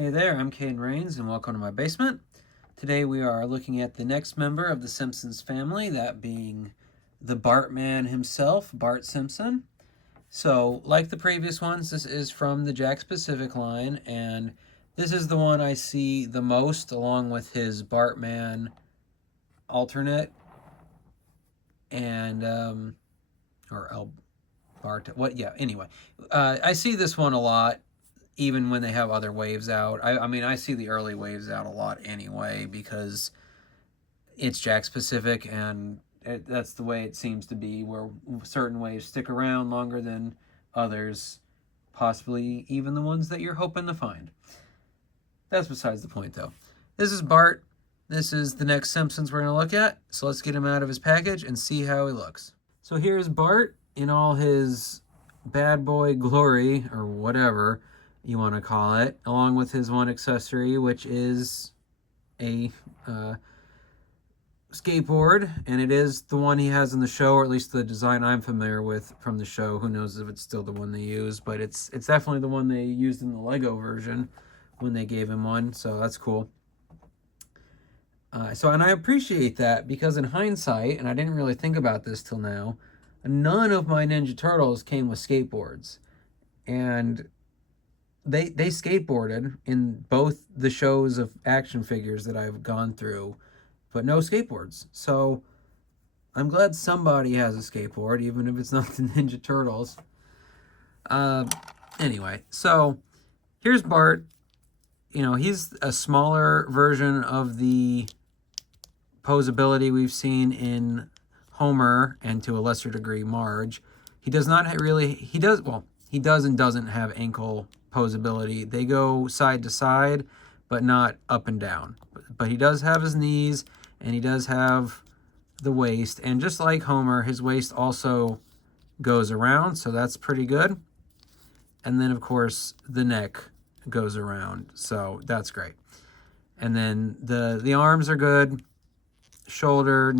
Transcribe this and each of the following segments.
Hey there, I'm Caden Rains, and welcome to my basement. Today we are looking at the next member of the Simpsons family, that being the Bartman himself, Bart Simpson. So, like the previous ones, this is from the Jakks Pacific line, and this is the one I see the most, along with his Bartman alternate, and, Bart, anyway. I see this one a lot, even when they have other waves out. I mean, I see the early waves out a lot anyway because it's Jakks Pacific, and that's the way it seems to be, where certain waves stick around longer than others, possibly even the ones that you're hoping to find. That's besides the point, though. This is Bart. This is the next Simpsons we're going to look at, so let's get him out of his package and see how he looks. So here's Bart in all his bad boy glory, or whatever you want to call it, along with his one accessory, which is a skateboard, and it is the one he has in the show, or at least the design I'm familiar with from the show. Who knows if it's still the one they use, but it's definitely the one they used in the Lego version when they gave him one, so that's cool. And I appreciate that, because in hindsight, and I didn't really think about this till now, none of my Ninja Turtles came with skateboards, and they skateboarded in both the shows of action figures that I've gone through, but no skateboards. So I'm glad somebody has a skateboard, even if it's not the Ninja Turtles. Anyway, so here's Bart. You know, he's a smaller version of the posability we've seen in Homer, and to a lesser degree Marge. He does not really, he does and doesn't have ankle posability. They go side to side, but not up and down. But he does have his knees, and he does have the waist. And just like Homer, his waist also goes around, so that's pretty good. And then, of course, the neck goes around, so that's great. And then the arms are good. Shoulders,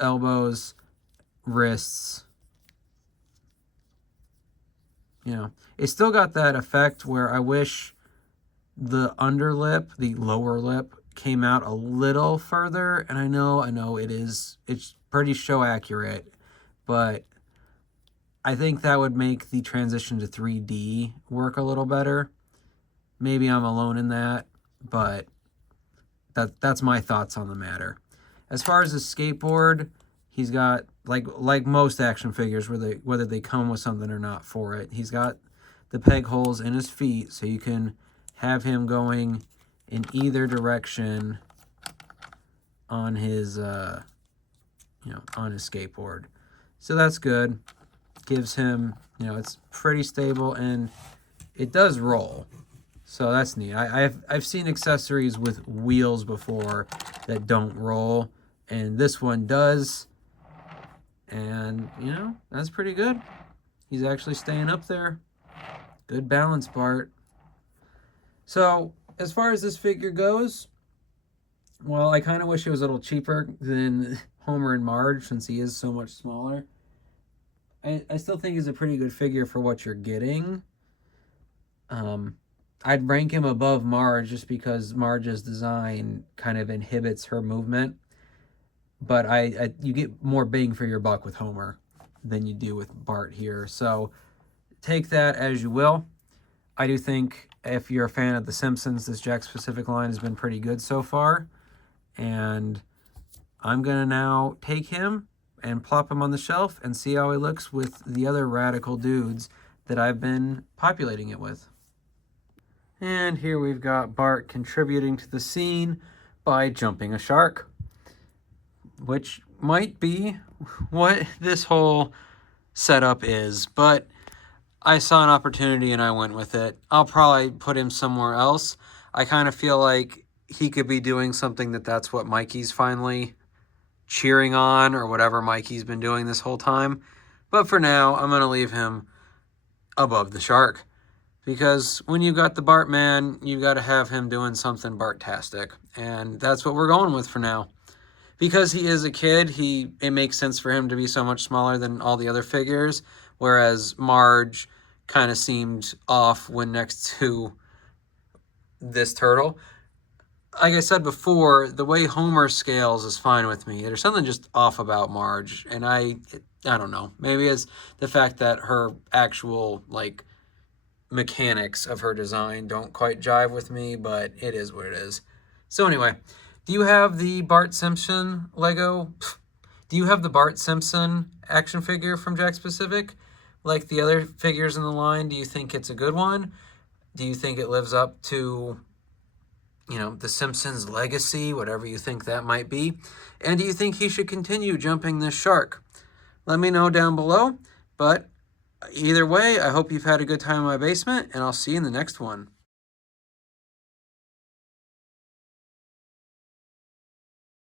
elbows, wrists. You know, it's still got that effect where I wish the underlip, the lower lip, came out a little further. And I know it's pretty show accurate, but I think that would make the transition to 3D work a little better. Maybe I'm alone in that, but that's my thoughts on the matter. As far as the skateboard, he's got, like most action figures, whether they come with something or not for it, he's got the peg holes in his feet, so you can have him going in either direction on his on his skateboard. So that's good. Gives him, it's pretty stable, and it does roll. So that's neat. I've seen accessories with wheels before that don't roll, and this one does. And, that's pretty good. He's actually staying up there. Good balance, Bart. So, as far as this figure goes, well, I kind of wish it was a little cheaper than Homer and Marge, since he is so much smaller. I still think he's a pretty good figure for what you're getting. I'd rank him above Marge just because Marge's design kind of inhibits her movement. But you get more bang for your buck with Homer than you do with Bart here. So take that as you will. I do think if you're a fan of The Simpsons, this Jakks Pacific line has been pretty good so far. And I'm going to now take him and plop him on the shelf and see how he looks with the other radical dudes that I've been populating it with. And here we've got Bart contributing to the scene by jumping a shark, which might be what this whole setup is, but I saw an opportunity and I went with it. I'll probably put him somewhere else. I kind of feel like he could be doing something that's what Mikey's finally cheering on, or whatever Mikey's been doing this whole time. But for now, I'm going to leave him above the shark. Because when you got the Bartman, you got to have him doing something Bartastic. And that's what we're going with for now. Because he is a kid, it makes sense for him to be so much smaller than all the other figures. Whereas Marge kind of seemed off when next to this turtle. Like I said before, the way Homer scales is fine with me. There's something just off about Marge, and I don't know. Maybe it's the fact that her actual, like, mechanics of her design don't quite jive with me, but it is what it is. So anyway, do you have the Bart Simpson Lego? Do you have the Bart Simpson action figure from Jakks Pacific? Like the other figures in the line, do you think it's a good one? Do you think it lives up to, the Simpsons legacy, whatever you think that might be? And do you think he should continue jumping this shark? Let me know down below. But either way, I hope you've had a good time in my basement, and I'll see you in the next one.